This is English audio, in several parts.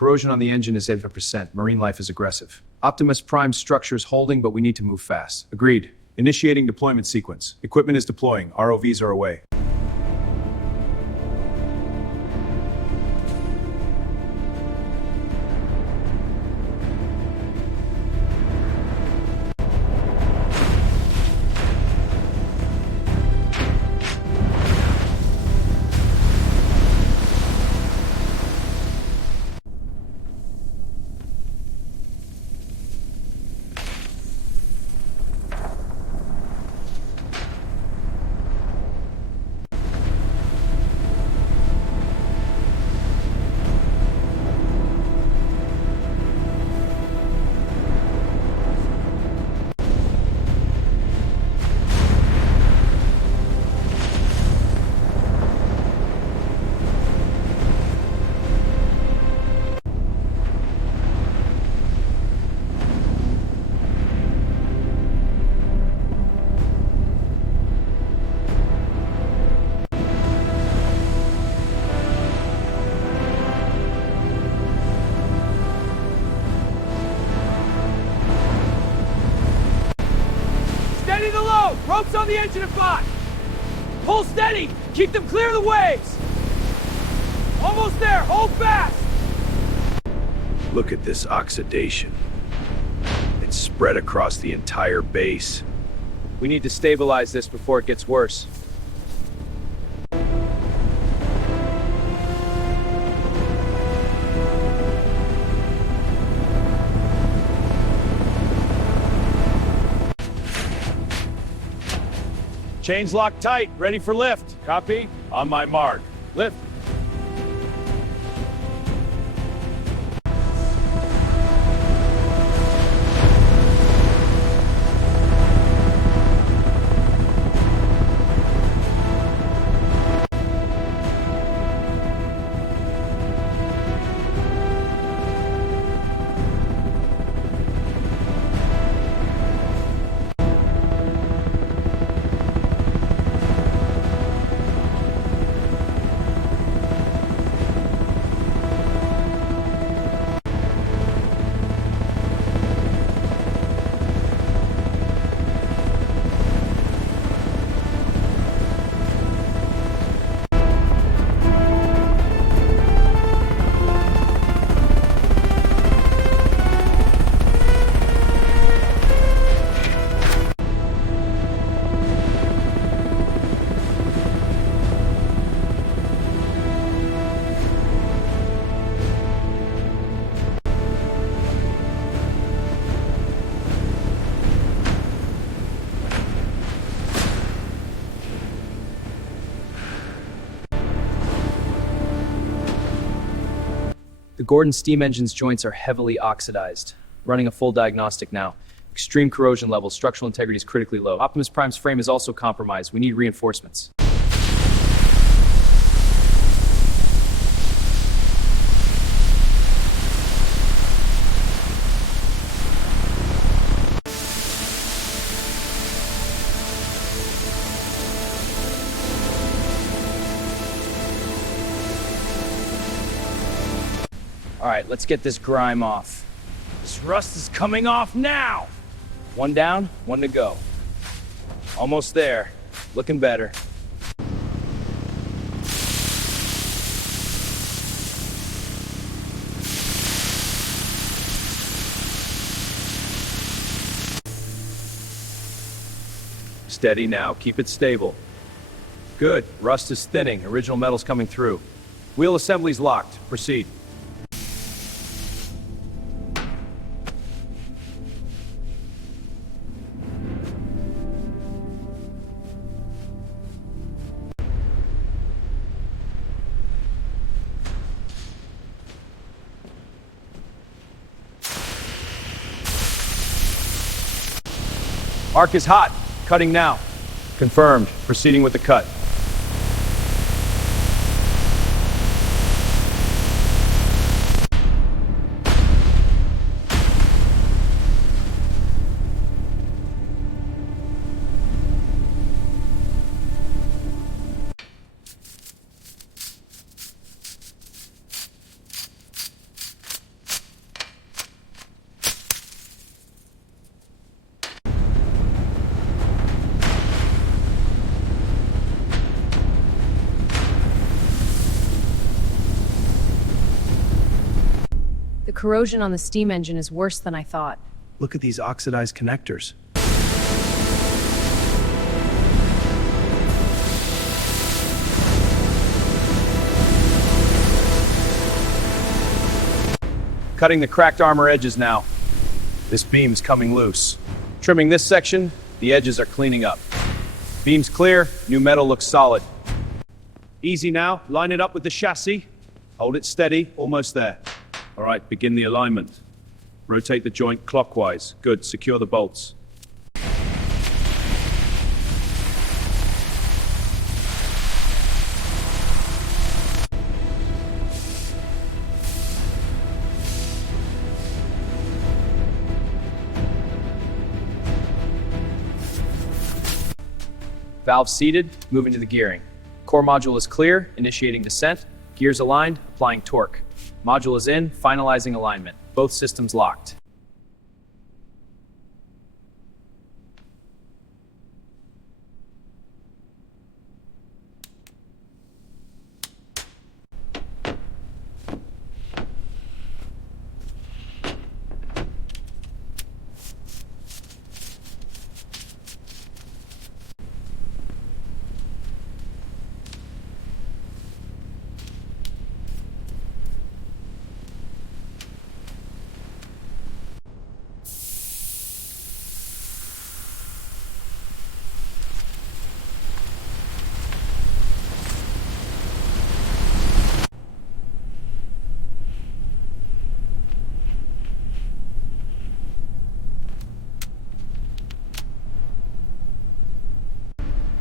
Corrosion on the engine is 8%. Marine life is aggressive. Optimus Prime's structure is holding, but we need to move fast. Agreed. Initiating deployment sequence. Equipment is deploying. ROVs are away. Steady the load! Ropes on the engine at 5! Pull steady! Keep them clear of the waves! Almost there! Hold fast! Look at this oxidation. It's spread across the entire base. We need to stabilize this before it gets worse. Chains locked tight, ready for lift. Copy? On my mark. Lift. The Gordon steam engine's joints are heavily oxidized. Running a full diagnostic now. Extreme corrosion levels, structural integrity is critically low. Optimus Prime's frame is also compromised. We need reinforcements. All right, let's get this grime off. This rust is coming off now! One down, one to go. Almost there. Looking better. Steady now. Keep it stable. Good. Rust is thinning. Original metal's coming through. Wheel assembly's locked. Proceed. Arc is hot. Cutting now. Confirmed. Proceeding with the cut. The corrosion on the steam engine is worse than I thought. Look at these oxidized connectors. Cutting the cracked armor edges now. This beam's coming loose. Trimming this section, the edges are cleaning up. Beam's clear, new metal looks solid. Easy now, line it up with the chassis. Hold it steady, almost there. All right, begin the alignment. Rotate the joint clockwise. Good, secure the bolts. Valve seated, moving to the gearing. Core module is clear, initiating descent. Gears aligned, applying torque. Module is in, finalizing alignment. Both systems locked.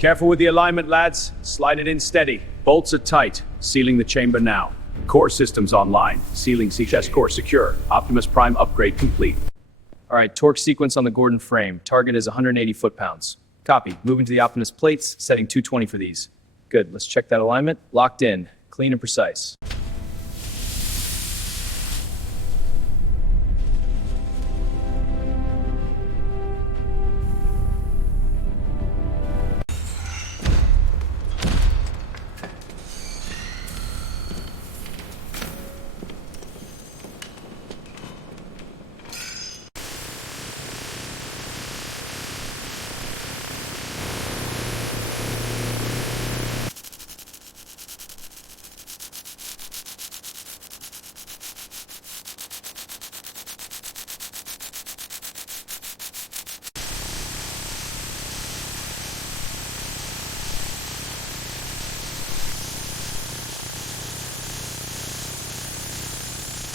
Careful with the alignment, lads. Slide it in steady. Bolts are tight. Sealing the chamber now. Core systems online. Sealing chest core secure. Optimus Prime upgrade complete. All right, torque sequence on the Gordon frame. Target is 180 foot-pounds. Copy. Moving to the Optimus plates, setting 220 for these. Good, let's check that alignment. Locked in, clean and precise.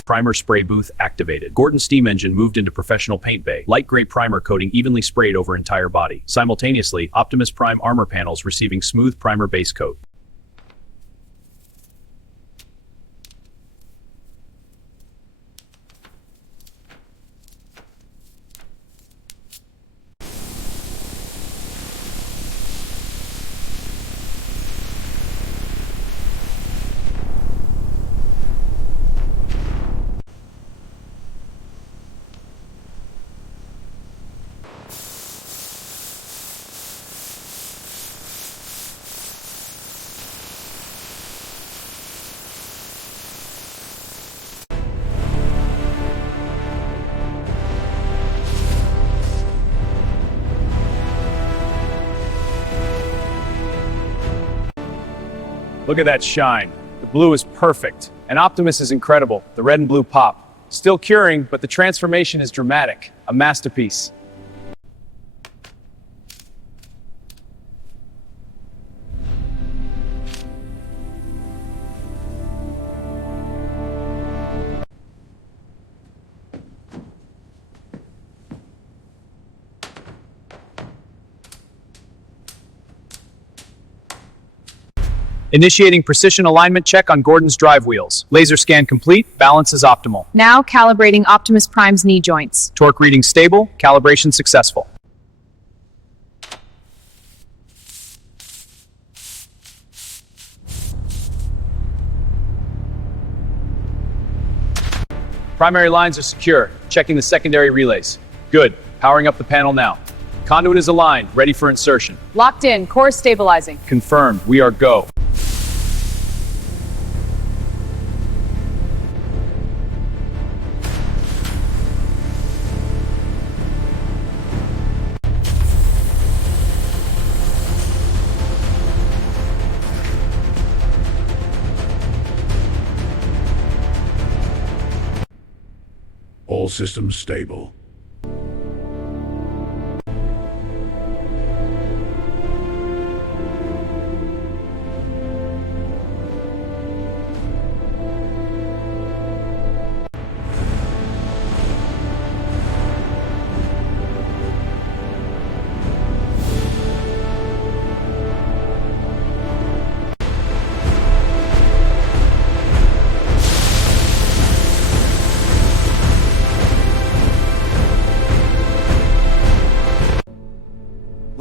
Primer spray booth activated. Gordon steam engine moved into professional paint bay. Light gray primer coating evenly sprayed over entire body. Simultaneously, Optimus Prime armor panels receiving smooth primer base coat. Look at that shine. The blue is perfect. And Optimus is incredible. The red and blue pop. Still curing, but the transformation is dramatic. A masterpiece. Initiating precision alignment check on Gordon's drive wheels. Laser scan complete. Balance is optimal. Now calibrating Optimus Prime's knee joints. Torque reading stable. Calibration successful. Primary lines are secure. Checking the secondary relays. Good. Powering up the panel now. Conduit is aligned. Ready for insertion. Locked in, core stabilizing. Confirmed. We are go. All systems stable.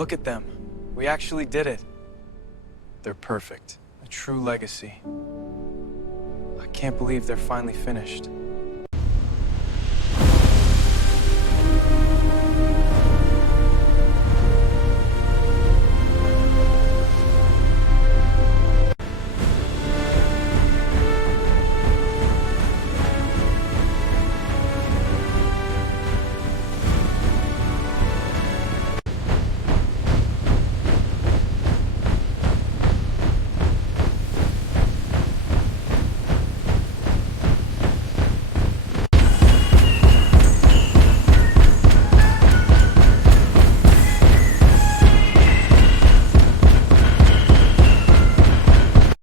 Look at them. We actually did it. They're perfect. A true legacy. I can't believe they're finally finished.